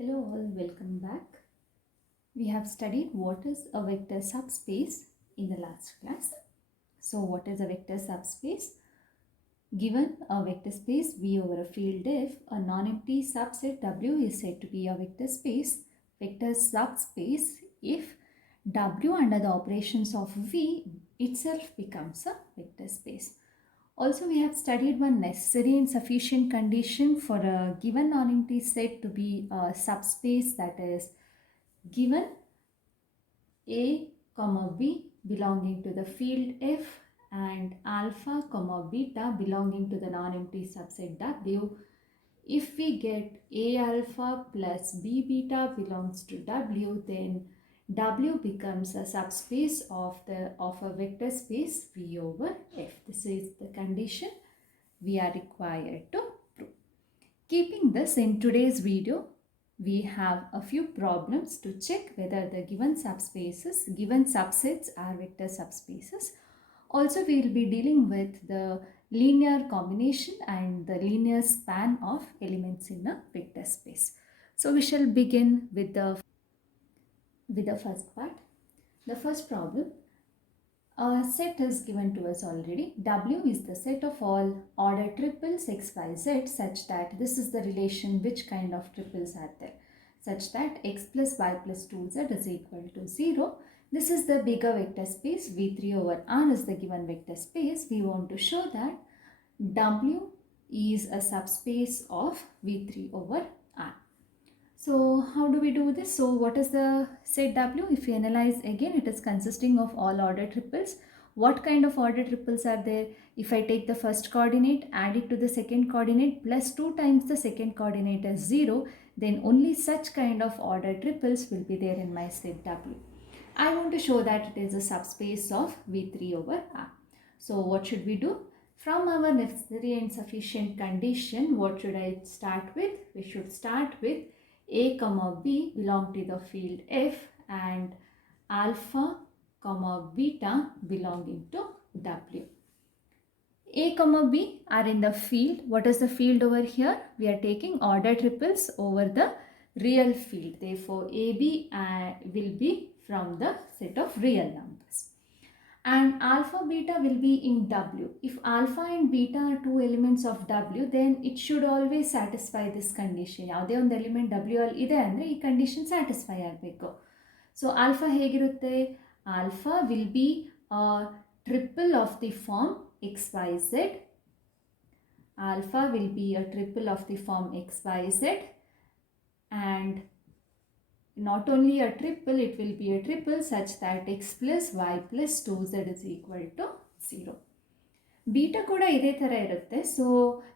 Hello all, welcome back. We have studied what is a vector subspace in the last class. So what is a vector subspace? Given a vector space V over a field F, a non-empty subset W is said to be a vector space, vector subspace if W under the operations of V itself becomes a vector space. Also, we have studied one necessary and sufficient condition for a given non-empty set to be a subspace, that is given A, B belonging to the field F and alpha, beta belonging to the non-empty subset W. If we get A alpha plus B beta belongs to W, then W becomes a subspace of a vector space V over F. This is the condition we are required to prove. Keeping this, in today's video, we have a few problems to check whether the given subsets are vector subspaces. Also, we will be dealing with the linear combination and the linear span of elements in a vector space. So we shall begin with the first part. The first problem, a set is given to us already. W is the set of all order triples x, y, z such that this is the relation which kind of triples are there, such that x plus y plus 2z is equal to 0. This is the bigger vector space. V3 over R is the given vector space. We want to show that W is a subspace of V3 over R. So how do we do this? So what is the set W? If we analyze again, it is consisting of all order triples. What kind of order triples are there? If I take the first coordinate, add it to the second coordinate, plus 2 times the second coordinate is 0, then only such kind of order triples will be there in my set W. I want to show that it is a subspace of V3 over R. So what should we do? From our necessary and sufficient condition, what should I start with? We should start with A, B belong to the field F and alpha, beta belonging to W. A, B are in the field. What is the field over here? We are taking order triples over the real field. Therefore, AB will be from the set of real numbers. And alpha, beta will be in W. If alpha and beta are two elements of W, then it should always satisfy this condition. ಯಾವುದೇ ಒಂದು element W ಅಲ್ಲಿ ಇದೆ ಅಂದರೆ ಈ condition satisfy ಆಗಬೇಕು. So alpha ಹೇಗಿರುತ್ತೆ? Alpha will be triple of the form XYZ. Alpha will be a triple of the form XYZ, and not only a triple, it will be a triple such that x plus y plus 2z is equal to 0. Beta kuda ide thara irutte. So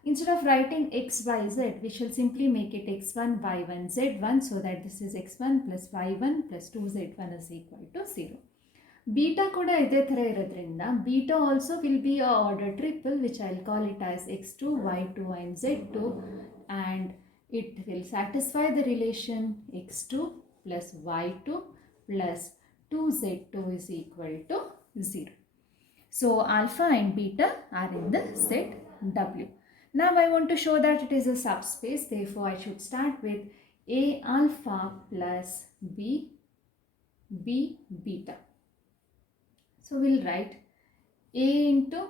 instead of writing x, y, z, we shall simply make it x1, y1, z1, so that this is x1 plus y1 plus 2z1 is equal to 0. Beta kuda ide thara irodrinda, beta also will be a order triple, which I will call it as x2, y2 and z2, and it will satisfy the relation x2 plus y2 plus 2z2 is equal to 0. So alpha and beta are in the set W. Now I want to show that it is a subspace. Therefore, I should start with A alpha plus B beta. So we'll write A into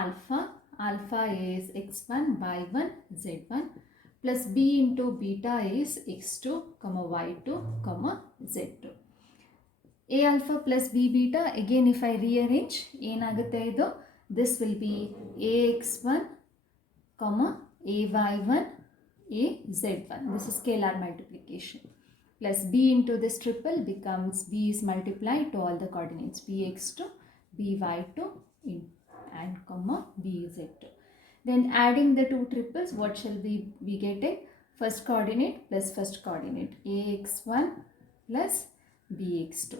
alpha. Alpha is x1, y1, z1 plus b into beta is x2, y2, z2. A alpha plus b beta, again if I rearrange, this will be ax1, ay1, az1. This is scalar multiplication. Plus b into this triple becomes b is multiplied to all the coordinates bx2, by2 and bz2. Then adding the two triples, what shall we be getting? First coordinate plus first coordinate, ax1 plus bx2.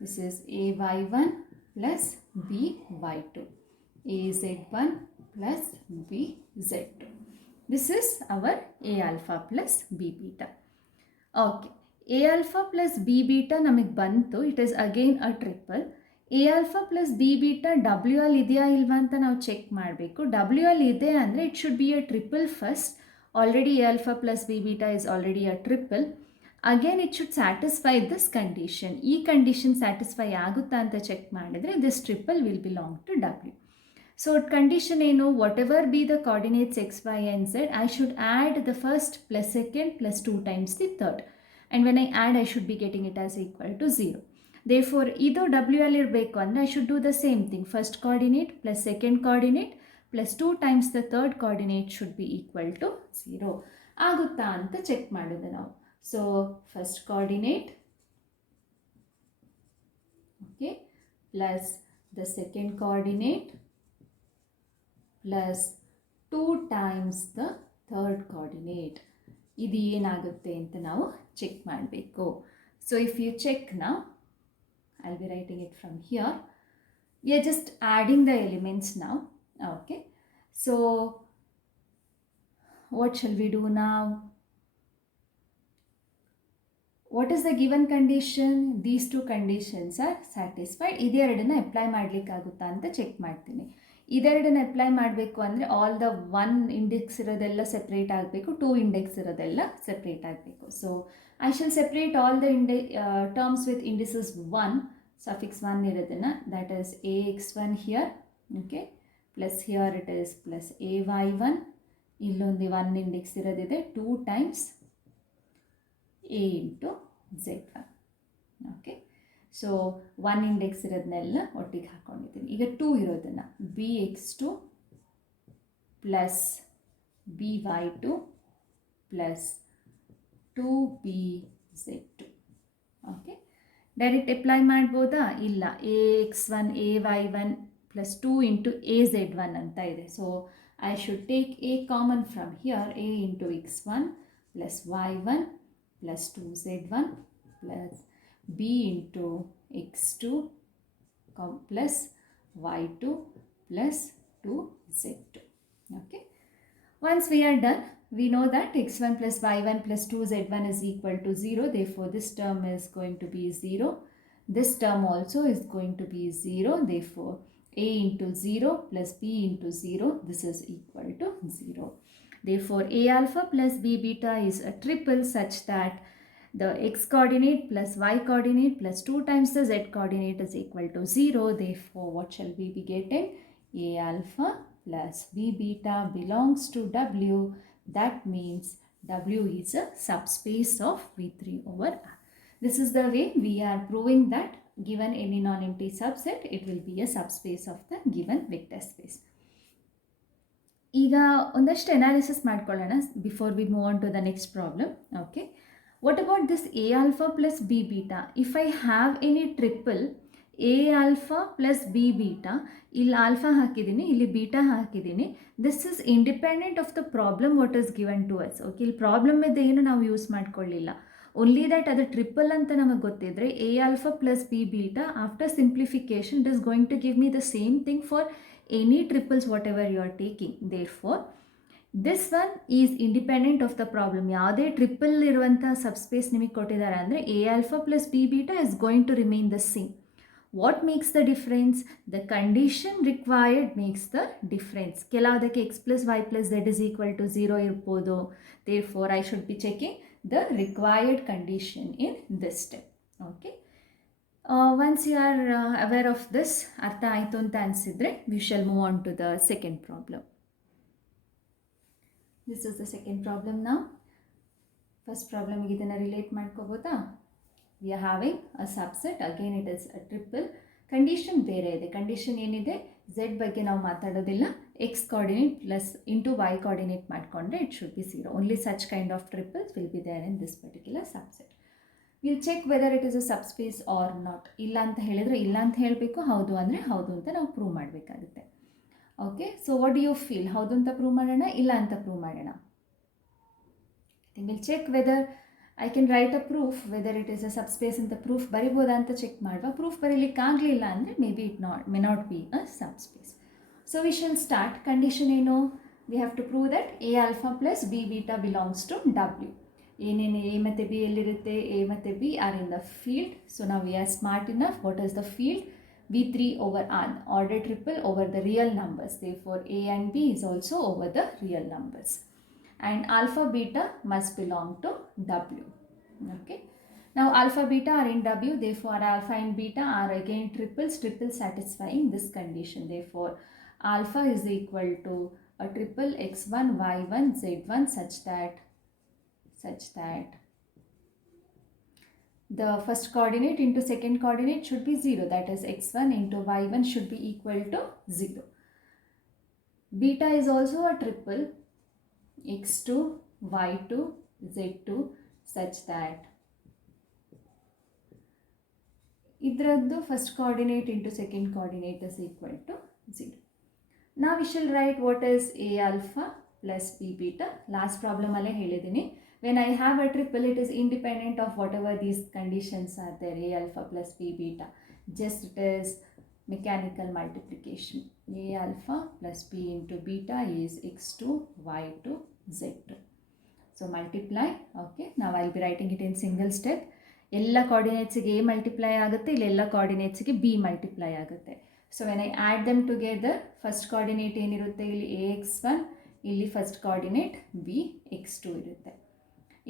This is ay1 plus by2, az1 plus bz2. This is our A alpha plus B beta. Okay, A alpha plus B beta namig bantu. It is again a triple. A alpha plus B beta W ಅಲ್ಲಿ ಇದೆಯಾ ಇಲ್ವಾ ಅಂತ ನಾವು ಚೆಕ್ ಮಾಡಬೇಕು. W ಅಲ್ಲಿ ಇದೆ ಅಂದರೆ it should be a triple first. Already A alpha plus B beta is already a triple. Again it should satisfy this condition. ಈ ಕಂಡೀಷನ್ ಸ್ಯಾಟಿಸ್ಫೈ ಆಗುತ್ತಾ ಅಂತ ಚೆಕ್ ಮಾಡಿದರೆ this triple will belong to W. So condition ಏನು, whatever be the coordinates x, y and z, I should add the first plus second plus 2 times the third. And when I add, I should be getting it as equal to 0. Therefore, ಇದು W ಅಲ್ಲಿ ಇರಬೇಕು ಅಂದರೆ I should do the same thing. First coordinate plus second coordinate plus 2 times the third coordinate should be equal to 0. ಆಗುತ್ತಾ ಅಂತ ಚೆಕ್ ಮಾಡೋದು ನಾವು. So first coordinate, okay, plus the second coordinate plus 2 times the third coordinate. ಇದು ಏನಾಗುತ್ತೆ ಅಂತ ನಾವು ಚೆಕ್ ಮಾಡಬೇಕು. So if you check now, I'll be writing it from here. We are just adding the elements now. Okay. So what shall we do now? What is the given condition? These two conditions are satisfied. ಇದೆರಡನ್ನ apply ಮಾಡಲಿಕ್ಕಾಗುತ್ತಾ ಅಂತ check ಮಾಡ್ತೀನಿ. ಇದೆರಡನ್ನ apply ಮಾಡಬೇಕು ಅಂದರೆ all the 1 index ಇರೋದೆಲ್ಲ separate ಆಗಬೇಕು, 2 index ಇರೋದೆಲ್ಲ ಸೆಪ್ರೇಟ್ ಆಗಬೇಕು. So I shall separate all the terms with indices 1, suffix 1 ಇರೋದನ್ನು, that is ax1 here, okay, plus here it is plus ay1, ಇಲ್ಲೊಂದು 1 ಇಂಡೆಕ್ಸ್ ಇರೋದಿದೆ 2 times a into z1. Okay, so 1 index ಇರೋದನ್ನೆಲ್ಲ ಒಟ್ಟಿಗೆ ಹಾಕ್ಕೊಂಡಿದ್ದೀನಿ. ಈಗ 2 ಇರೋದನ್ನು bx2 plus by2 plus 2bz2. Okay, direct apply ಮಾಡ್ಬೋದಾ? ಇಲ್ಲ, ax1 ay1 plus 2 into az1 ಅಂತ ಇದೆ. So I should take a common from here, a into x1 plus y1 plus 2z1 plus b into x2 plus y2 plus 2z2. Okay. Once we are done, we know that x1 plus y1 plus 2z1 is equal to 0. Therefore, this term is going to be 0. This term also is going to be 0. Therefore, a into 0 plus b into 0, this is equal to 0. Therefore, A alpha plus B beta is a triple such that the x coordinate plus y coordinate plus 2 times the z coordinate is equal to 0. Therefore, what shall we be getting? A alpha plus B beta belongs to W. That means W is a subspace of V3 over R. This is the way we are proving that given any non-empty subset, it will be a subspace of the given vector space. ಈಗ ಒಂದಷ್ಟು analysis ಮಾಡ್ಕೊಳ್ಳೋಣ before we move on to the next problem. Okay, what about this a alpha plus b beta? If I have any triple a alpha plus b beta, ಇಲ್ಲಿ alpha ಹಾಕಿದ್ದೀನಿ, ಇಲ್ಲಿ beta ಹಾಕಿದ್ದೀನಿ, this is independent of the problem what is given to us. Okay, ಇಲ್ಲಿ problem ಇದೆ ಏನು ನಾವು use ಮಾಡ್ಕೊಳ್ಳಿಲ್ಲ, only that ಅದು ಟ್ರಿಪಲ್ ಅಂತ ನಮಗೆ ಗೊತ್ತಿದ್ರೆ a alpha plus b beta after simplification it is going to give me the same thing for any triples whatever you are taking. Therefore, this one is independent of the problem. ಯಾವುದೇ triple ಇರುವಂಥ subspace ನಿಮಗೆ ಕೊಟ್ಟಿದ್ದಾರೆ ಅಂದರೆ a alpha plus b beta is going to remain the same. What makes the difference? The condition required makes the difference. ಕೆಲವುದಕ್ಕೆ x plus y plus z is equal to 0 ಇರ್ಬೋದು. Therefore I should be checking the required condition in this step. Okay, once you are aware of this, ಅರ್ಥ ಆಯಿತು ಅಂತ ಅನಿಸಿದರೆ we shall move on to the second problem. This is the second problem now. First problem ಗೆ ಇದನ್ನು ರಿಲೇಟ್ ಮಾಡ್ಕೋಬೋದಾ? We are having a subset, again it is a triple. Condition ಬೇರೆ ಇದೆ. ಕಂಡೀಷನ್ ಏನಿದೆ? z ಬಗ್ಗೆ ನಾವು ಮಾತಾಡೋದಿಲ್ಲ, x coordinate plus into y coordinate ಮಾಡಿಕೊಂಡ್ರೆ it should be 0. Only such kind of triples will be there in this particular subset. Will check whether it is a subspace or not. ಇಲ್ಲ ಅಂತ ಹೇಳಿದರೆ ಇಲ್ಲ ಅಂತ ಹೇಳಬೇಕು, ಹೌದು ಅಂದರೆ ಹೌದು ಅಂತ ನಾವು ಪ್ರೂವ್ ಮಾಡಬೇಕಾಗುತ್ತೆ. Okay, so what do you feel? ಹೌದು ಅಂತ ಪ್ರೂವ್ ಮಾಡೋಣ, ಇಲ್ಲ ಅಂತ ಪ್ರೂವ್ ಮಾಡೋಣ? Will check whether I can write a proof whether it is a subspace ಅಂತ ಪ್ರೂಫ್ ಬರಿಬೋದಾ ಅಂತ ಚೆಕ್ ಮಾಡುವ. ಪ್ರೂಫ್ ಬರೀಲಿಕ್ಕಾಗಲಿಲ್ಲ ಅಂದರೆ may be may not be a subspace. So we shall start. Condition ಏನು? We have to prove that a alpha plus b beta belongs to W. ಏನೇನು a ಮತ್ತು ಬಿ ಎಲ್ಲಿರುತ್ತೆ? ಎ ಮತ್ತು b are in the field. So ನಾವು we are smart enough. What is the field? V3 over R, order triple over the real numbers. Therefore, A and B is also over the real numbers. and alpha beta must belong to W. Okay. Now alpha beta are in W, therefore alpha and beta are again triples satisfying this condition. Therefore alpha is equal to a triple x1, y1, z1 such that the first coordinate into second coordinate should be 0. That is x1 into y1 should be equal to 0. Beta is also a triple x2, y2, z2 such that idraddu first coordinate into second coordinate is equal to 0. Now we shall write what is A alpha plus B beta. Last problem alle helidini. When I have a triple, it is independent of whatever these conditions are there, A alpha plus B beta. Just it is mechanical multiplication. A alpha plus B into beta is x2, y2, z2. So multiply. Okay. Now I will be writing it in single step. ಎಲ್ಲ ಕೋಆರ್ಡಿನೇಟ್ಸ್ಗೆ A multiply ಆಗುತ್ತೆ, ಇಲ್ಲಿ ಎಲ್ಲ ಕೋಆರ್ಡಿನೇಟ್ಸ್ಗೆ B multiply ಆಗುತ್ತೆ. So when I add dum together first coordinate ಏನಿರುತ್ತೆ, ಇಲ್ಲಿ AX1, ಇಲ್ಲಿ ಫಸ್ಟ್ ಕೋಆರ್ಡಿನೇಟ್ BX2 ಇರುತ್ತೆ.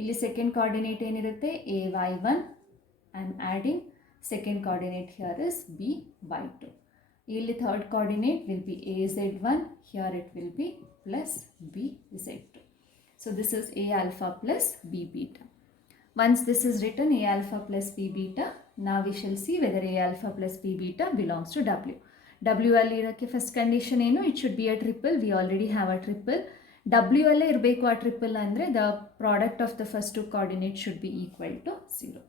ಇಲ್ಲಿ ಸೆಕೆಂಡ್ ಕೋಆರ್ಡಿನೇಟ್ ಏನಿರುತ್ತೆ AY1, I am adding second coordinate here is BY2. ಇಲ್ಲಿ third coordinate will be AZ1, here it will B plus BZ2. So this is A alpha plus B beta. Once this is written A alpha plus B beta, now we shall see whether A alpha plus B beta belongs to W. W ಅಲ್ಲಿ ಇರೋಕ್ಕೆ first condition ಏನು, it should be a triple. We already have a triple. W ಅಲ್ಲೇ ಇರಬೇಕು ಆ triple ಅಂದರೆ the product of the first two coordinate should be equal to 0.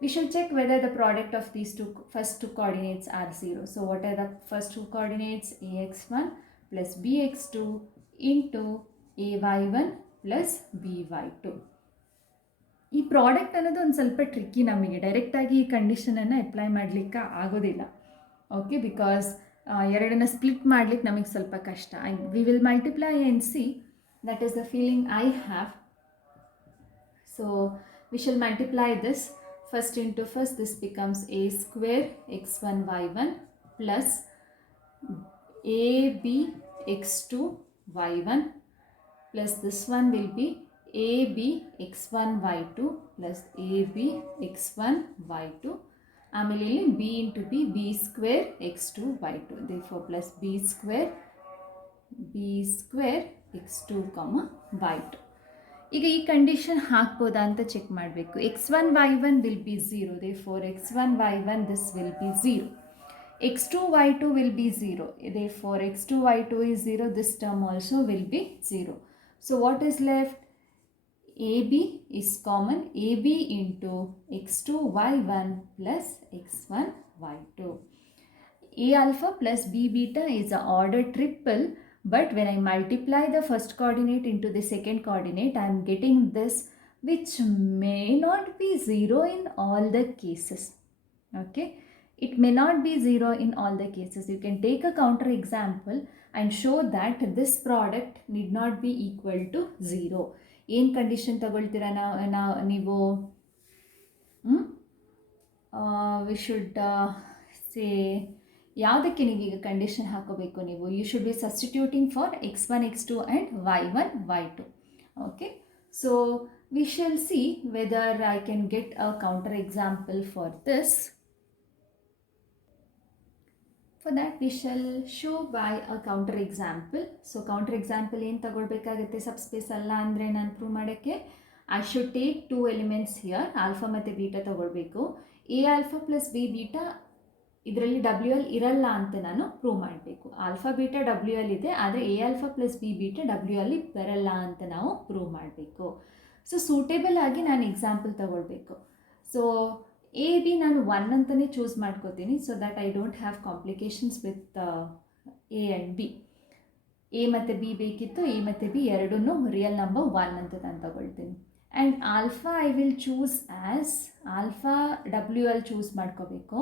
We shall check whether the product of these first two coordinates are 0. So what are the first two coordinates? AX1 plus BX2 into AY1 plus BY2. ಈ ಪ್ರಾಡಕ್ಟ್ ಅನ್ನೋದು ಒಂದು ಸ್ವಲ್ಪ ಟ್ರಿಕ್ಕಿ, ನಮಗೆ ಡೈರೆಕ್ಟಾಗಿ ಈ ಕಂಡೀಷನನ್ನು ಅಪ್ಲೈ ಮಾಡಲಿಕ್ಕೆ ಆಗೋದಿಲ್ಲ. ಓಕೆ, ಬಿಕಾಸ್ ಎರಡನ್ನು ಸ್ಪ್ಲಿಟ್ ಮಾಡಲಿಕ್ಕೆ ನಮಗೆ ಸ್ವಲ್ಪ ಕಷ್ಟ. We will multiply and C, that is the feeling I have. So we shall multiply this first into first, this becomes a square x1 y1 plus ab x2 y1 plus this one will be ab x1 y2 plus ab x1 y2. ಆಮೇಲೆ ಇಲ್ಲಿ b into b square x2 y2, therefore plus b square x2 y2. ಈಗ ಈ ಕಂಡೀಷನ್ ಹಾಕ್ಬೋದಾ ಅಂತ check ಮಾಡಬೇಕು. x1 y1 will be 0, therefore x1 y1 this will be 0. x2 y2 will be 0, therefore x2 y2 is 0, this term also will be 0. So what is left? ab is common, ab into x2 y1 plus x1 y2. A alpha plus B beta is an ordered triple. But when I multiply the first coordinate into the second coordinate, I am getting this, which may not be 0 in all the cases. Okay, it may not be 0 in all the cases. You can take a counter example and show that this product need not be equal to 0. ಏನು ಕಂಡೀಷನ್ ತಗೊಳ್ತೀರಾ ನೀವು? We should say, ಯಾವುದಕ್ಕೆ ನೀವೀಗ condition ಹಾಕೋಬೇಕು ನೀವು? You should be substituting for x1 x2 and y1 y2. Okay, so we shall see whether I can get a counter example for this. For that we shall show by a counter example. So counter example ಏನು ತಗೊಳ್ಬೇಕಾಗುತ್ತೆ? Subspace ಅಲ್ಲ ಅಂದರೆ ನಾನು prove ಮಾಡೋಕ್ಕೆ I should take 2 elements here, alpha ಮತ್ತು beta ತಗೊಳ್ಬೇಕು. A alpha plus b beta ಇದರಲ್ಲಿ W L ಇರಲ್ಲ ಅಂತ ನಾನು ಪ್ರೂವ್ ಮಾಡಬೇಕು. ಆಲ್ಫಾ ಬೀಟಾ ಡಬ್ಲ್ಯೂ ಎಲ್ ಇದೆ, ಆದರೆ A alpha plus b beta W L ಬರಲ್ಲ ಅಂತ ನಾವು ಪ್ರೂವ್ ಮಾಡಬೇಕು. ಸೊ ಸೂಟೇಬಲ್ ಆಗಿ ನಾನು ಎಕ್ಸಾಂಪಲ್ ತಗೊಳ್ಬೇಕು. ಸೊ ಎ ಬಿ ನಾನು 1 ಅಂತಲೇ ಚೂಸ್ ಮಾಡ್ಕೋತೀನಿ, so that I don't have complications with a and b. A ಮತ್ತು ಬಿ ಬೇಕಿತ್ತು, ಎ ಮತ್ತು ಬಿ ಎರಡನ್ನೂ ರಿಯಲ್ ನಂಬರ್ 1 ಅಂತ ನಾನು ತಗೊಳ್ತೀನಿ. And alpha I will choose as alpha W L choose ಮಾಡ್ಕೋಬೇಕು.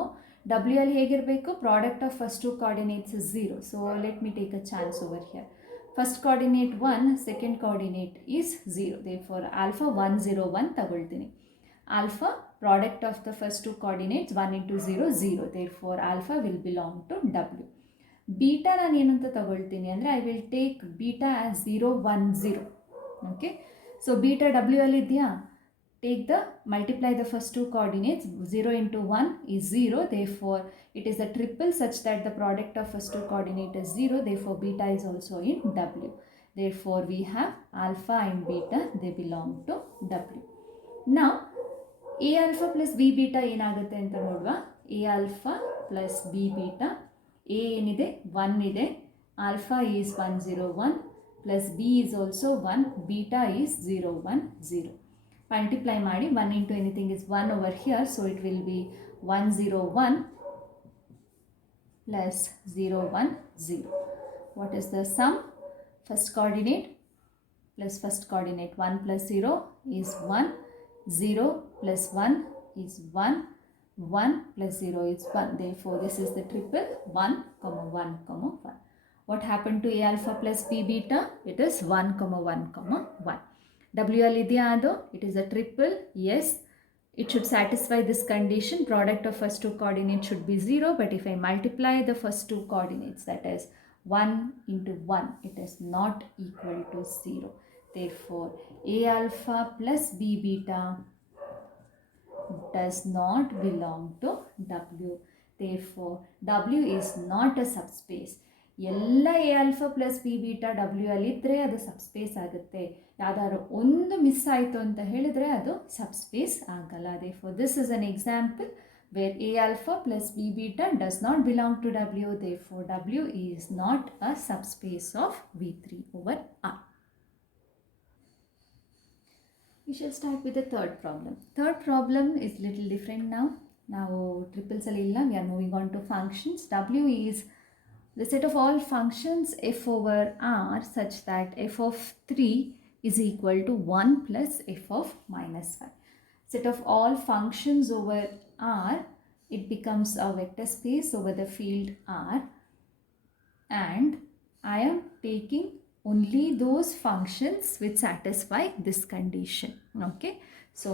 ಡಬ್ಲ್ಯೂ ಎಲ್ ಹೇಗಿರಬೇಕು? Product of first two coordinates is 0. So let me take a chance over here. First coordinate 1, second coordinate is 0, therefore alpha 1 0 1 ತಗೊಳ್ತೀನಿ. Alpha product of the first two coordinates 1 into 0 0, therefore alpha will belong to W. Beta ನಾನು ಏನಂತ ತಗೊಳ್ತೀನಿ ಅಂದರೆ I will take beta as 0 1 0. Okay, so beta w ಅಲ್ಲಿ ಇದೆಯಾ, take the multiply the first two coordinates. 0 into 1 is 0, therefore it is a triple such that the product of first two coordinate is 0, therefore beta is also in w. Therefore we have alpha and beta, they belong to w. Now a alpha plus b beta ಏನಾಗುತ್ತೆ ಅಂತ ನೋಡುವ. a alpha plus b beta, a ಏನಿದೆ 1 ಇದೆ, alpha is 101 plus b is also 1, beta is 010. Multiply ಮಾಡಿ, 1 into anything is 1 over here, so it will be 101 plus 010. What is the sum? First coordinate plus first coordinate, 1 plus 0 is 1, 0 plus 1 is 1, 1 plus 0 is 1. Therefore this is the triple 1, 1, 1. What happened to a alpha plus b beta? It is 1, 1, 1. W ಅಲ್ಲಿ ಇದೆಯಾ ಅದು? It is a triple. Yes, it should satisfy this condition. Product of first two coordinates should be 0, but if I multiply the first two coordinates, that is 1 into 1, it is not equal to 0. Therefore a alpha plus b beta does not belong to W. Therefore W is not a subspace. ಎಲ್ಲ A alpha plus b beta W ಅಲ್ಲಿ ಇದ್ದರೆ ಅದು ಸಬ್ಸ್ಪೇಸ್ ಆಗುತ್ತೆ. ಯಾವ್ದಾದ್ರು ಒಂದು ಮಿಸ್ ಆಯಿತು ಅಂತ ಹೇಳಿದರೆ ಅದು ಸಬ್ಸ್ಪೇಸ್ ಆಗಲ್ಲ. Therefore this is an example where a alpha plus b beta does not belong to W. Therefore W is not a subspace of V3 over R. We shall start with the third problem. Third problem is little different now. Now triples ಅಲ್ಲಿ ಇಲ್ಲ, we are moving on to functions. W is the set of all functions f over r such that f of 3 is equal to 1 plus f of minus 5. Set of all functions over R, it becomes a vector space over the field R, and I am taking only those functions which satisfy this condition. Okay, so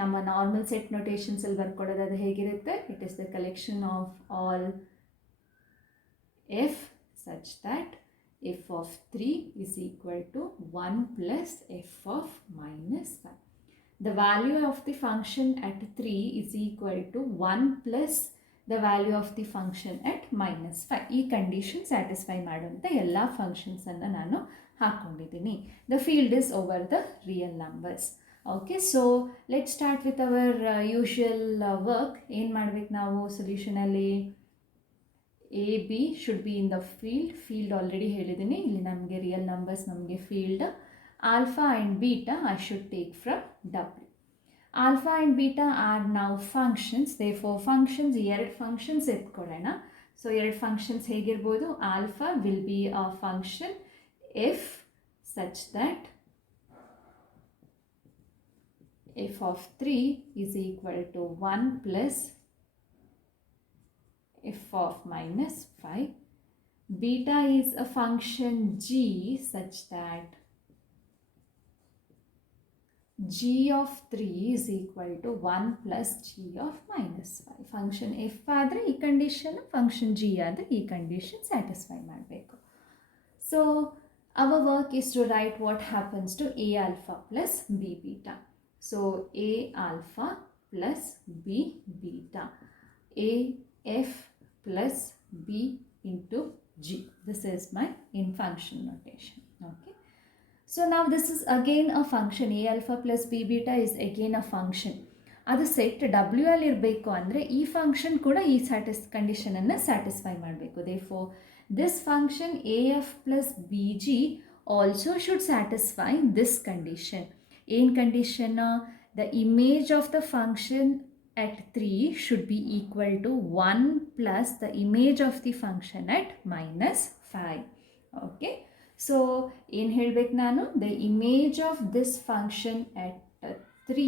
ನಮ್ಮ normal set notations ಅಲ್ಲಿ ಬರ್ಕೊಡೋದು ಹೇಗಿರುತ್ತೆ? It is the collection of all f such that f of 3 is equal to 1 plus f of minus 5. The value of the function at 3 is equal to 1 plus the value of the function at minus 5. ಈ condition satisfy ಮಾಡುವಂಥ ಎಲ್ಲ ಫಂಕ್ಷನ್ಸನ್ನು ನಾನು ಹಾಕ್ಕೊಂಡಿದ್ದೀನಿ. The field is over the real numbers. Okay, so let's start with our usual work. ಏನು ಮಾಡ್ಬೇಕು ನಾವು ಸೊಲ್ಯೂಷನಲ್ಲಿ? A, B should be in the field already ಹೇಳಿದ್ದೀನಿ. ಇಲ್ಲಿ ನಮಗೆ ರಿಯಲ್ ನಂಬರ್ಸ್, ನಮಗೆ field alpha and beta I should take from W. Alpha and beta are now functions. Therefore functions, ಎರಡು functions ಎತ್ಕೊಳ್ಳೋಣ. ಸೊ ಎರಡು ಫಂಕ್ಷನ್ಸ್ ಹೇಗಿರ್ಬೋದು? Alpha will be a function f such that f of 3 is equal to 1 plus f of minus 5. Beta is a function g such that g of 3 is equal to 1 plus g of minus 5. Function f ಆದರೆ ಈ condition, function g ಆದರೆ ಈ condition satisfy ಮಾಡಬೇಕು. So our work is to write what happens to a alpha plus b beta. So a alpha plus b beta, a f plus b into g. This is my in function notation. Okay, so now this is again a function. A alpha plus b beta is again a function. ಅದು set W ಅಲ್ಲಿ ಇರಬೇಕು ಅಂದರೆ ಈ ಫಂಕ್ಷನ್ ಕೂಡ ಈ ಕಂಡೀಷನನ್ನು ಸ್ಯಾಟಿಸ್ಫೈ ಮಾಡಬೇಕು. Therefore this function af plus bg also should satisfy this condition. ಏನು condition? The image of the function at 3 should be equal to 1 plus the image of the function at minus 5. Okay, so ಏನು ಹೇಳಬೇಕು ನಾನು? The image of this function at 3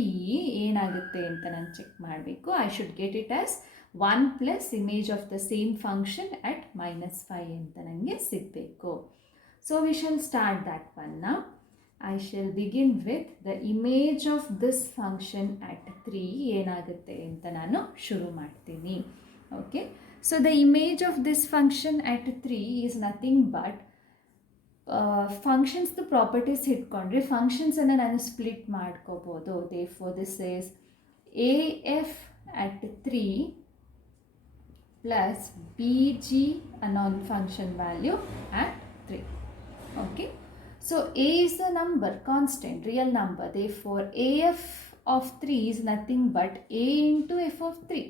ಏನಾಗುತ್ತೆ ಅಂತ ನಾನು ಚೆಕ್ ಮಾಡಬೇಕು. I should get it as 1 plus image of the same function at minus 5 ಅಂತ ನನಗೆ ಸಿಗಬೇಕು. So we shall start that one now. I shall begin with the image of this function at 3 ಏನಾಗುತ್ತೆ ಅಂತ ನಾನು ಶುರು ಮಾಡ್ತೀನಿ. Okay, so the image of this function at 3 is nothing but ಫಂಕ್ಷನ್ಸ್ದು ಪ್ರಾಪರ್ಟೀಸ್ ಇಟ್ಕೊಂಡ್ರೆ ಫಂಕ್ಷನ್ಸನ್ನು ನಾನು ಸ್ಪ್ಲಿಟ್ ಮಾಡ್ಕೋಬೋದು. Therefore this is AF at 3 plus BG unknown function value at 3. Okay, so A is the number, constant, real number. Therefore AF of 3 is nothing but A into F of 3,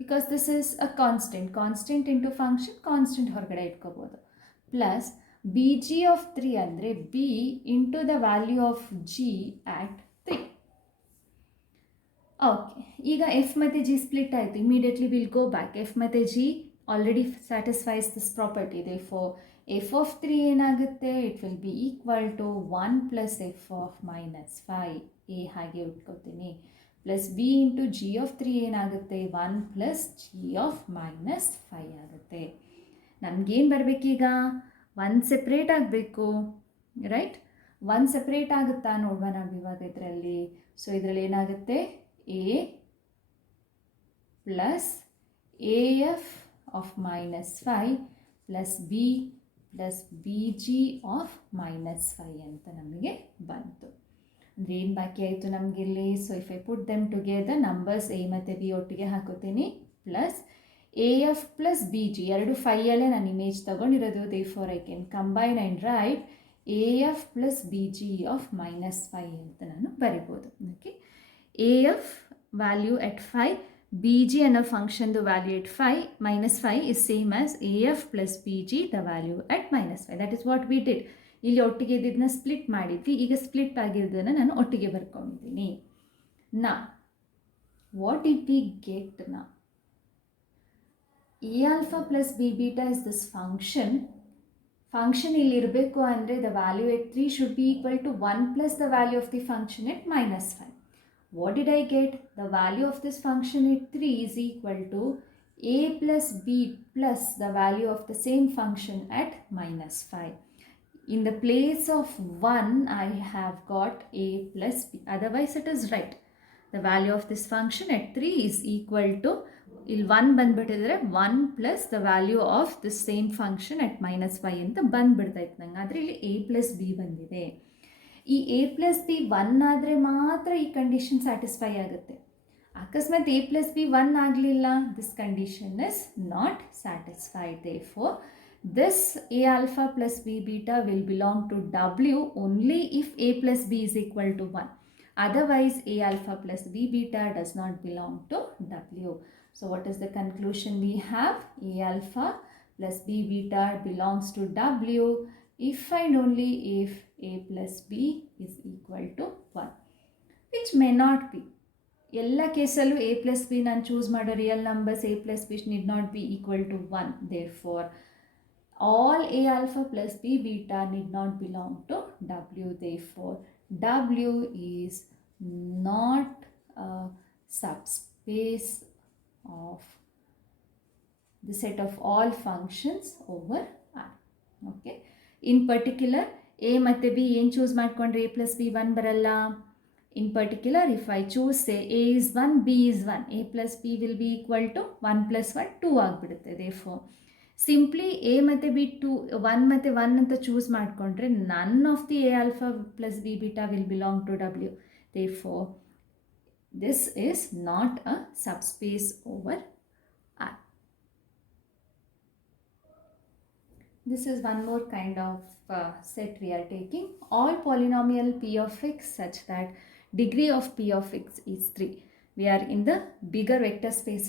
because this is a constant into function, constant ಹೊರಗಡೆ ಇಟ್ಕೋಬೋದು. Plus BG of 3 ಅಂದರೆ B into the value of G at 3. Okay, ಈಗ f ಮತ್ತು g split ಆಯಿತು. Immediately will go back. F ಮತ್ತು g already satisfies this property. Therefore f of 3 ಏನಾಗುತ್ತೆ, it will be equal to 1 plus f of -5, a ಹಾಗೆ ಇಟ್ಕೋತೀನಿ, plus b into g of 3 ಏನಾಗುತ್ತೆ, 1 plus g of -5 ಆಗುತ್ತೆ. ನಮಗೇನು ಬರಬೇಕೀಗ, 1 separate ಆಗಬೇಕು, right? 1 separate ಆಗುತ್ತಾ ನೋಡುವ ನಾವು ಇವಾಗ ಇದರಲ್ಲಿ. ಸೊ ಇದರಲ್ಲಿ ಏನಾಗುತ್ತೆ, A plus AF of -5 plus B plus BG of -5 ಅಂತ ನಮಗೆ ಬಂತು. ಅಂದರೆ ಏನು ಬಾಕಿ ಆಯಿತು ನಮಗಿಲ್ಲಿ? So if I put them together, numbers A ಮತ್ತು B ಒಟ್ಟಿಗೆ ಹಾಕೋತೀನಿ, ಪ್ಲಸ್ AF ಪ್ಲಸ್ BG, ಎರಡು 5ಅಲ್ಲೇ ನಾನು ಇಮೇಜ್ ತೊಗೊಂಡಿರೋದು. Therefore I can combine and write AF plus BG of -5 ಅಂತ ನಾನು ಬರಿಬೋದು. Okay, AF value at 5, BG ಅನ್ನೋ ಫಂಕ್ಷನ್ದು value at 5 -5 is same as AF plus BG the value at -5. that is what we did. ಇಲ್ಲಿ ಒಟ್ಟಿಗೆ ಇದನ್ನ ಸ್ಪ್ಲಿಟ್ ಮಾಡಿದ್ವಿ. ಈಗ ಸ್ಪ್ಲಿಟ್ ಆಗಿರೋದನ್ನು ನಾನು ಒಟ್ಟಿಗೆ ಬರ್ಕೊಂಡಿದ್ದೀನಿ. ನಾ ವಾಟ್ ಡಿಡ್ ವಿ ಗೆಟ್? ನಾ A alpha plus B beta is this function. Function ಇಲ್ಲಿ ಇರಬೇಕು ಅಂದರೆ the value at 3 should be equal to 1 plus the value of the function at -5. What did I get? The value of this function at 3 is equal to A plus B plus the value of the same function at -5. In the place of 1, I have got A plus B. Otherwise, it is right. The value of this function at 3 is equal to, ಇಲ್ಲಿ 1 ಬಂದ್ಬಿಟ್ಟಿದ್ರೆ 1 plus the value of the same function at -5 ಅಂತ ಬಂದ್ಬಿಡ್ತೈತೆ ನಂಗೆ. ಆದರೆ ಇಲ್ಲಿ A plus B ಬಂದಿದೆ. ಈ A plus B 1 ಆದರೆ ಮಾತ್ರ ಈ ಕಂಡೀಷನ್ ಸ್ಯಾಟಿಸ್ಫೈ ಆಗುತ್ತೆ. ಅಕಸ್ಮಾತ್ A ಪ್ಲಸ್ ಬಿ 1 ಆಗಲಿಲ್ಲ, this condition is not satisfied. Therefore this A alpha plus B beta will belong to W only if A plus B is equal to 1. Otherwise A alpha plus B beta does not belong to W. So what is the conclusion we have? A alpha plus B beta belongs to W if and only if A plus B is equal to 1, which may not be. ಎಲ್ಲ ಕೇಸಲ್ಲೂ A plus B ನಾನು ಚೂಸ್ ಮಾಡೋ real numbers A plus B need not be equal to 1. Therefore, all A alpha plus B beta need not belong to W. Therefore, W is not a subspace of the set of all functions over R. Okay. In particular, A ಮತ್ತು B ಏನು ಚೂಸ್ ಮಾಡಿಕೊಂಡ್ರೆ A plus B 1 ಬರಲ್ಲ. In particular, if I choose say A is 1, B is 1, A plus B will be equal to 1 plus 1, 2 ಆಗಿಬಿಡುತ್ತೆ. Therefore, simply A ಮತ್ತು B 2, 1 ಮತ್ತು 1 ಅಂತ ಚೂಸ್ ಮಾಡಿಕೊಂಡ್ರೆ none of the A alpha plus B beta will belong to W. Therefore, this is not a subspace over R. This is one more kind of set we are taking. All polynomial P of x such that degree of P of x is 3. We are in the bigger vector space.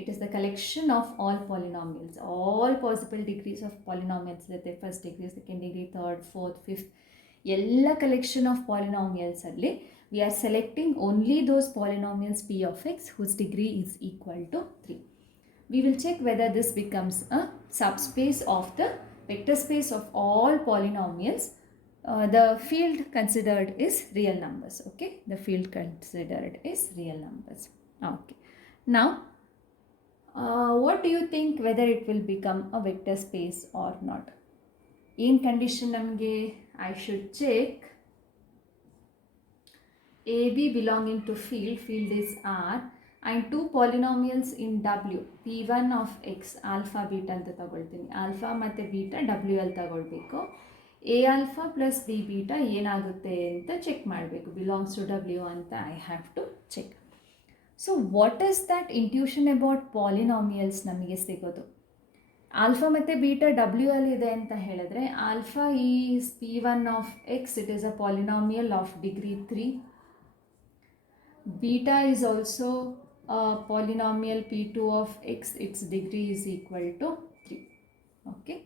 It is the collection of all polynomials, all possible degrees of polynomials, let's say first degree, second degree, third, fourth, fifth. All collection of polynomials. We are selecting only those polynomials P of x whose degree is equal to 3. We will check whether this becomes a subspace of the vector space of all polynomials. The field considered is real numbers. Okay, the field considered is real numbers. Okay, now what do you think whether it will become a vector space or not? In condition namge I should check AB belonging to field is R, and two polynomials in W p1 of x alpha beta ಅಂತ ತಗೊಳ್ತೀನಿ. Alpha ಮತ್ತು beta W ಅಲ್ಲಿ ತಗೊಳ್ಬೇಕು. A alpha plus b beta ಏನಾಗುತ್ತೆ ಅಂತ check ಮಾಡಬೇಕು. Belongs to W ಅಂತ I have to check. So what is that intuition about polynomials ನಮಗೆ ಸಿಗೋದು? ಆಲ್ಫಾ ಮತ್ತು ಬೀಟಾ ಡಬ್ಲ್ಯೂ ಅಲ್ಲಿ ಇದೆ ಅಂತ ಹೇಳಿದ್ರೆ alpha is p1 of X, it is a polynomial of degree 3. Beta is also a polynomial p2 of x, its degree is equal to 3. Okay.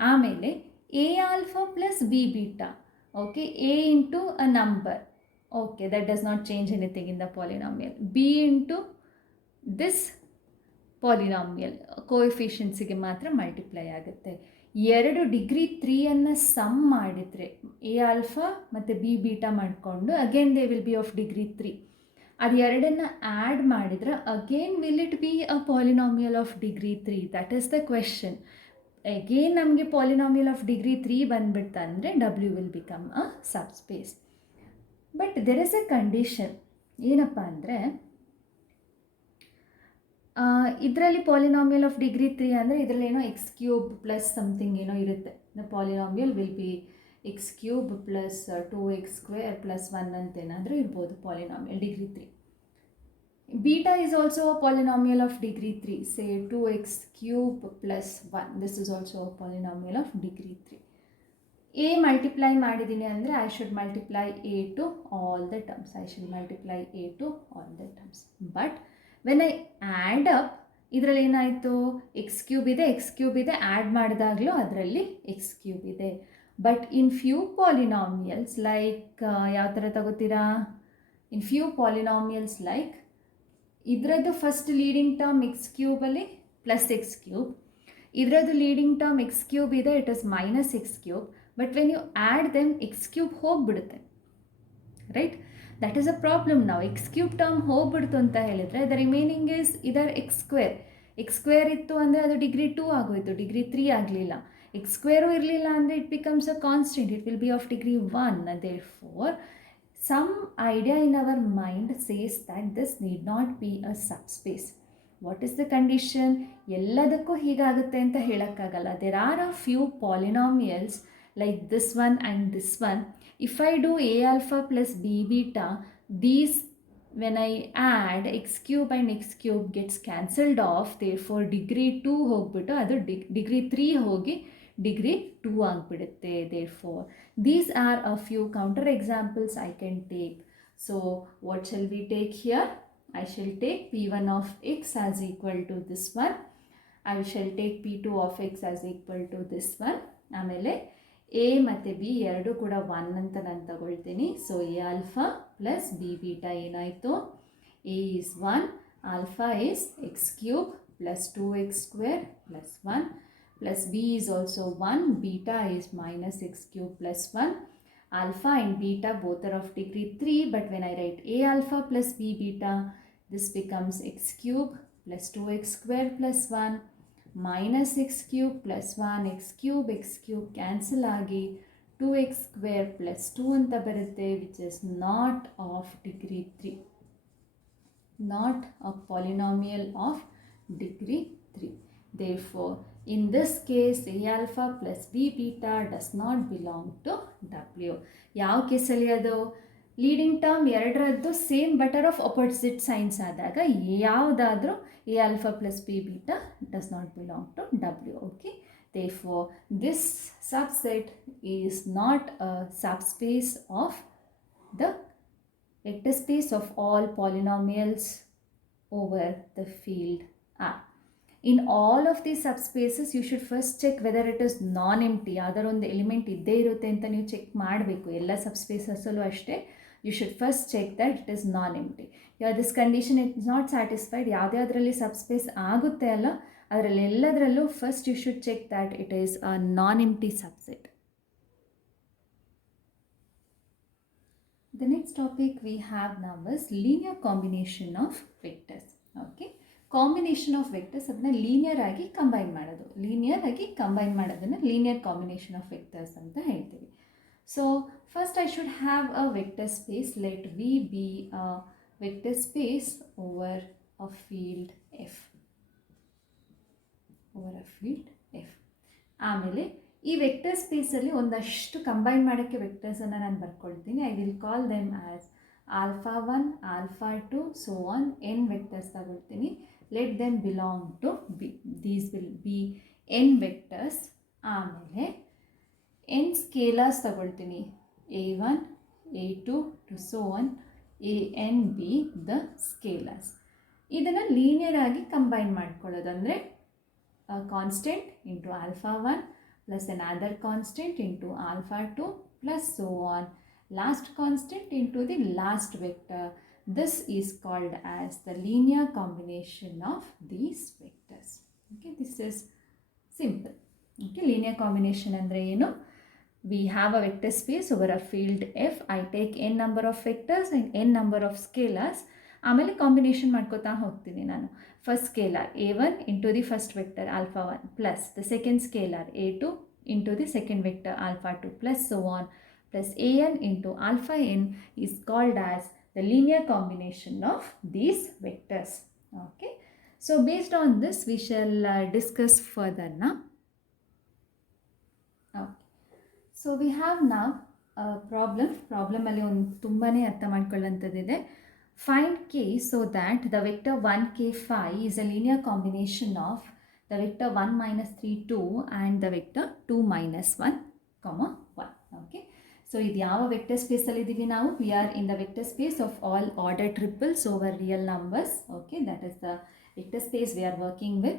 ಆಮೇಲೆ a alpha plus b beta. Okay. A into a number. Okay. That does not change anything in the polynomial. b into this polynomial. ಕೋಎಫಿಷಿಯನ್ಸಿಗೆ ಮಾತ್ರ multiply ಆಗುತ್ತೆ. ಎರಡು degree 3 sum ಮಾಡಿದರೆ a alpha ಮತ್ತು b beta ಮಾಡಿಕೊಂಡು again they will be of degree 3. ಅದು ಎರಡನ್ನು add ಮಾಡಿದ್ರೆ again will it be a polynomial of degree 3? That is the question. Again ನಮಗೆ ಪಾಲಿನಾಮಿಯಲ್ ಆಫ್ ಡಿಗ್ರಿ 3 ಬಂದುಬಿಡ್ತಂದರೆ W will become a sub space. But there is a condition. ಏನಪ್ಪ ಅಂದರೆ ಇದರಲ್ಲಿ polynomial of degree 3 ಅಂದರೆ ಇದರಲ್ಲಿ ಏನೋ X cube plus something ಏನೋ ಇರುತ್ತೆ. The polynomial will be x cube plus 2x square plus 1 ಅಂತೇನಾದರೂ ಇರ್ಬೋದು polynomial degree 3. Beta is also a polynomial of degree 3. Say 2x cube plus 1. This is also a polynomial of degree 3. A multiply ಮಾಡಿದ್ದೀನಿ ಅಂದರೆ I should multiply a to all the terms. But when I add up ಇದರಲ್ಲಿ ಏನಾಯಿತು, x cube ಇದೆ add ಮಾಡಿದಾಗಲೂ ಅದರಲ್ಲಿ x cube ಇದೆ. But in few polynomials like ಯಾವ ಥರ ತಗೋತೀರಾ? ಇನ್ ಫ್ಯೂ ಪಾಲಿನಾಮಿಯಲ್ಸ್ ಲೈಕ್ ಇದರದ್ದು ಫಸ್ಟ್ ಲೀಡಿಂಗ್ ಟರ್ಮ್ ಎಕ್ಸ್ ಕ್ಯೂಬಲ್ಲಿ ಪ್ಲಸ್ ಎಕ್ಸ್ ಕ್ಯೂಬ್, ಇದರದ್ದು ಲೀಡಿಂಗ್ ಟರ್ಮ್ ಎಕ್ಸ್ ಕ್ಯೂಬ್ ಇದೆ, it is minus x cube. But when you add them x cube ಹೋಗಿಬಿಡುತ್ತೆ, right? That is a problem. ನಾವು x cube term ಹೋಗ್ಬಿಡ್ತು ಅಂತ ಹೇಳಿದರೆ the remaining is ಇದರ್ x square ಇತ್ತು ಅಂದರೆ ಅದು ಡಿಗ್ರಿ 2 ಆಗೋಯಿತು, ಡಿಗ್ರಿ 3 ಆಗಲಿಲ್ಲ. ಎಕ್ಸ್ ಸ್ಕ್ವೇರು ಇರಲಿಲ್ಲ ಅಂದರೆ it becomes a constant, it will be of degree 1. Therefore some idea in our mind says that this need not be a sub space. What is the condition? ಎಲ್ಲದಕ್ಕೂ ಹೀಗಾಗುತ್ತೆ ಅಂತ ಹೇಳೋಕ್ಕಾಗಲ್ಲ. There are a few polynomials like this one and this one. If I do a alpha plus b beta, these when I add x cube and x cube gets cancelled off. Therefore degree 2 ಹೋಗ್ಬಿಟ್ಟು ಅದು degree 3 ಹೋಗಿ degree 2 ಆಗಿಬಿಡುತ್ತೆ. Therefore these are a few counter examples I can take. So what shall we take here? I shall take p1 of x as equal to this one. I shall take p2 of x as equal to this one. ಆಮೇಲೆ a ಮತ್ತು b ಎರಡೂ ಕೂಡ 1 ಅಂತ ನಾನು ತಗೊಳ್ತೀನಿ. So a alpha plus b beta ಏನಾಯಿತು? A is 1, alpha is x cube plus 2x square plus 1 plus b is also 1, beta is minus x cube plus 1. Alpha and beta both are of degree 3, but when I write a alpha plus b beta this becomes x cube plus 2x square plus 1 minus x cube plus 1, x cube cancel ಆಗಿ 2x square plus 2 ಅಂತ ಬರುತ್ತೆ, which is not of degree 3, not a polynomial of degree 3. Therefore in this case a alpha plus b beta does not belong to W. ಯಾವ ಕೇಸಲ್ಲಿ ಅದು? Leading term ಎರಡರದ್ದು same but of opposite signs ಆದಾಗ ಯಾವುದಾದ್ರೂ a alpha plus b beta does not belong to W. Okay, therefore this subset is not a subspace of the vector space of all polynomials over the field R. In all of these subspaces you should first check whether it is non-empty. ಯಾವ್ದಾರು ಒಂದು ಎಲಿಮೆಂಟ್ ಇದ್ದೇ ಇರುತ್ತೆ ಅಂತ ನೀವು ಚೆಕ್ ಮಾಡಬೇಕು. ಎಲ್ಲ ಸಬ್ಸ್ಪೇಸಸ್ಸಲ್ಲೂ ಅಷ್ಟೇ, you should first check that it is non-empty. this condition is not satisfied, ಯಾವುದ್ಯಾವುದರಲ್ಲಿ ಸಬ್ಸ್ಪೇಸ್ ಆಗುತ್ತೆ ಅಲ್ಲ ಅದರಲ್ಲಿ ಎಲ್ಲದರಲ್ಲೂ first you should check that it is a non-empty subset. The next topic we have now is linear combination of vectors. Okay, combination of vectors ಅದನ್ನ linear ಆಗಿ combine ಮಾಡೋದನ್ನು linear combination of vectors ಅಂತ ಹೇಳ್ತೀವಿ. So first I should have a vector space. Let V be a vector space over a field F. ಆಮೇಲೆ ಈ ವೆಕ್ಟರ್ ಸ್ಪೇಸಲ್ಲಿ ಒಂದಷ್ಟು ಕಂಬೈನ್ ಮಾಡೋಕ್ಕೆ ವೆಕ್ಟರ್ಸನ್ನು ನಾನು ಬರ್ಕೊಳ್ತೀನಿ. I will call them as alpha 1, alpha 2, so on n vectors ತಗೊಳ್ತೀನಿ. Let them belong to B. These will be n vectors. ಆಮೇಲೆ ಎನ್ ಸ್ಕೇಲರ್ಸ್ ತಗೊಳ್ತೀನಿ. A1, A2 to so on, A n be the scalars. ಇದನ್ನು ಲೀನಿಯರ್ ಆಗಿ ಕಂಬೈನ್ ಮಾಡ್ಕೊಳ್ಳೋದು ಅಂದರೆ constant into alpha 1 plus another constant into alpha 2 plus so on, last constant into the last vector. This is called as the linear combination of these vectors. Okay, this is simple. Okay, linear combination andre enu? We have a vector space over a field F. I take n number of vectors and n number of scalars. ಆಮೇಲೆ ಕಾಂಬಿನೇಷನ್ ಮಾಡ್ಕೋತಾ ಹೋಗ್ತೀನಿ ನಾನು. First scalar A1 into the first vector alpha 1 plus the second scalar A2 into the second vector alpha 2 plus so on plus AN into alpha n is called as the linear combination of these vectors. Okay, so based on this we shall discuss further now. Okay, so we have now a problem ಅಲ್ಲಿ ಒಂದು ತುಂಬಾ ಅರ್ಥ ಮಾಡ್ಕೊಳ್ಳೋಂಥದ್ದಿದೆ. Find k so that the vector 1k phi is a linear combination of the vector 1 minus 3 2 and the vector 2 minus 1 comma 1. Okay, so ಇದು ಯಾವ ವೆಕ್ಟರ್ ಸ್ಪೇಸಲ್ಲಿ ಇದ್ದೀವಿ ನಾವು? We are in the vector space of all order triples over real numbers. Okay, that is the vector space we are working with,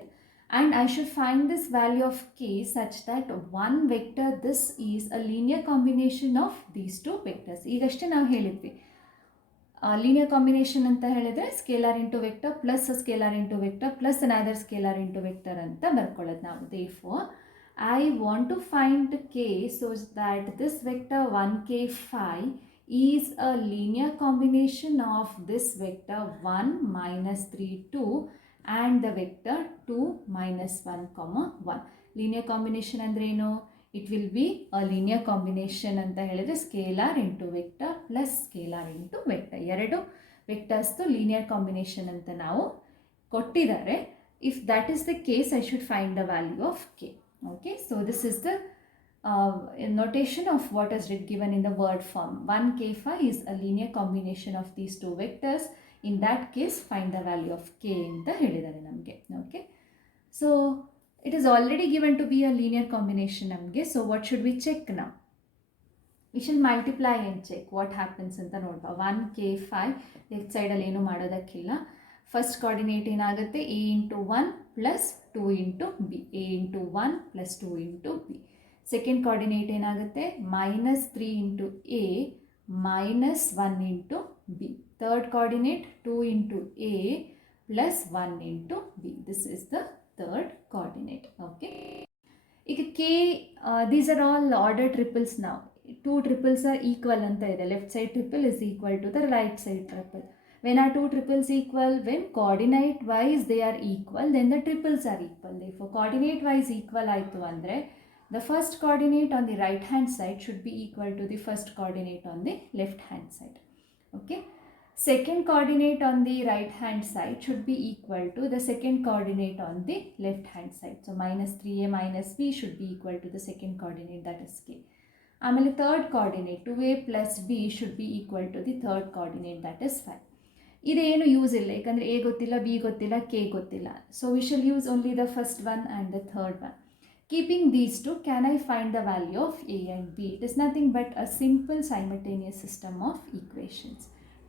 and I should find this value of k such that one vector, this is a linear combination of these two vectors. ಈಗಷ್ಟೇ ನಾವು ಹೇಳಿದ್ವಿ linear combination ಅಂತ ಹೇಳಿದ್ರೆ scalar into vector plus scalar into vector plus another scalar into vector ಅಂತ ಬರ್ಕೊಳ್ಳೋದು ನಾವು. Therefore I want to find k so that this vector 1k phi is a linear combination of this vector 1 minus 3 2 and the vector 2 minus 1 comma 1. Linear combination ಅಂದ್ರೆ ಏನು? It will be a linear combination ಅಂತ ಹೇಳಿದ್ರೆ scalar into vector plus scalar into vector. ಎರಡು ವೆಕ್ಟರ್ಸ್ದು linear combination ಅಂತ ನಾವು ಕೊಟ್ಟಿದ್ದಾರೆ. If that is the case I should find the value of K. Okay, so this is the notation of what is given in the word form. 1k phi is a linear combination of these two vectors. In that case find the value of k ಅಂತ ಹೇಳಿದ್ದಾರೆ ನಮಗೆ. Okay, so it is already given to be a linear combination namge. So what should we check now? We shall multiply and check what happens anta nodba. 1k phi left side alli enu madodakilla. First coordinate enagutte a into 1 plus 2 into b. A into 1 plus 2 into b. Second coordinate enagutte minus 3 into a minus 1 into b. Third coordinate 2 into a plus 1 into b. This is the third coordinate. Okay, k these are all order triples. Now two triples are equal anta ide. Left side triple is equal to the right side triple. When are two triples equal? When coordinate wise they are equal, then the triples are equal. Therefore coordinate wise equal aitu andre the first coordinate on the right hand side should be equal to the first coordinate on the left hand side. Okay, second coordinate on the right hand side should be equal to the second coordinate on the left hand side. So minus 3a minus b should be equal to the second coordinate, that is k. ಆಮೇಲೆ third coordinate 2a plus b should be equal to the third coordinate, that is 5. ಇದೇನು ಯೂಸ್ ಇಲ್ಲ, ಯಾಕಂದರೆ a ಗೊತ್ತಿಲ್ಲ, b ಗೊತ್ತಿಲ್ಲ, k ಗೊತ್ತಿಲ್ಲ. So we shall use only the first one and the third one. Keeping these two, can I find the value of a and b? It is nothing but a simple simultaneous system of equations.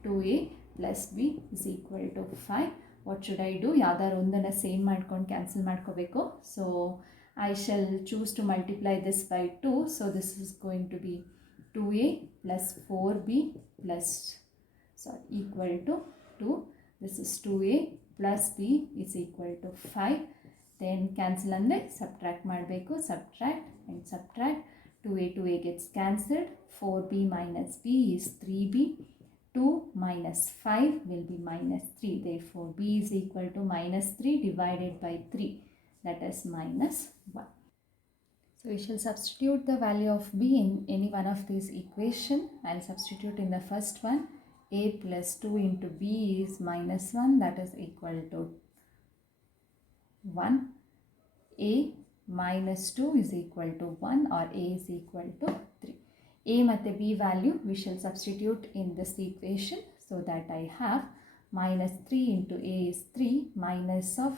2a plus b is equal to 5. What should I do? ಯಾವ್ದಾರು ಒಂದನ್ನು ಸೇಮ್ ಮಾಡ್ಕೊಂಡು ಕ್ಯಾನ್ಸಲ್ ಮಾಡ್ಕೋಬೇಕು. So I shall choose to multiply this by 2. So this is going to be 2a plus 4b plus equal to 2. This is 2a plus b is equal to 5. Then cancel andre subtract ಮಾಡಬೇಕು. Subtract and subtract. 2a gets cancelled. 4b minus b is 3b. 2 minus 5 will be minus 3. Therefore, b is equal to minus 3 divided by 3. That is minus 1. So, we shall substitute the value of b in any one of these equations. I will substitute in the first one. a plus 2 into b is minus 1, that is equal to 1. A minus 2 is equal to 1 or a is equal to 3. A ಮತ್ತು b value we shall substitute in this equation, so that I have minus 3 into a is 3, minus of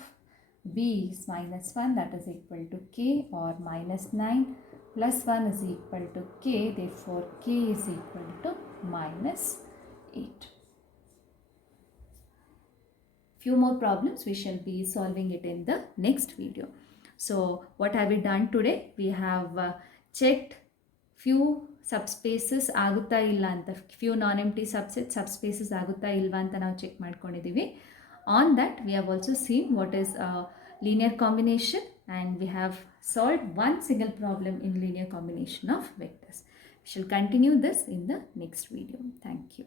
b is minus 1, that is equal to k, or minus 9 plus 1 is equal to k, therefore k is equal to minus 8. Few more problems we shall be solving it in the next video. So what have we done today? We have checked few subspaces ಆಗುತ್ತಾ ಇಲ್ಲ ಅಂತ, few non-empty subspaces ಆಗುತ್ತಾ ಇಲ್ವಾ ಅಂತ ನಾವು ಚೆಕ್ ಮಾಡ್ಕೊಂಡಿದ್ದೀವಿ. On that we have also seen what is a linear combination, and we have solved one single problem in linear combination of vectors. We shall continue this in the next video. Thank you.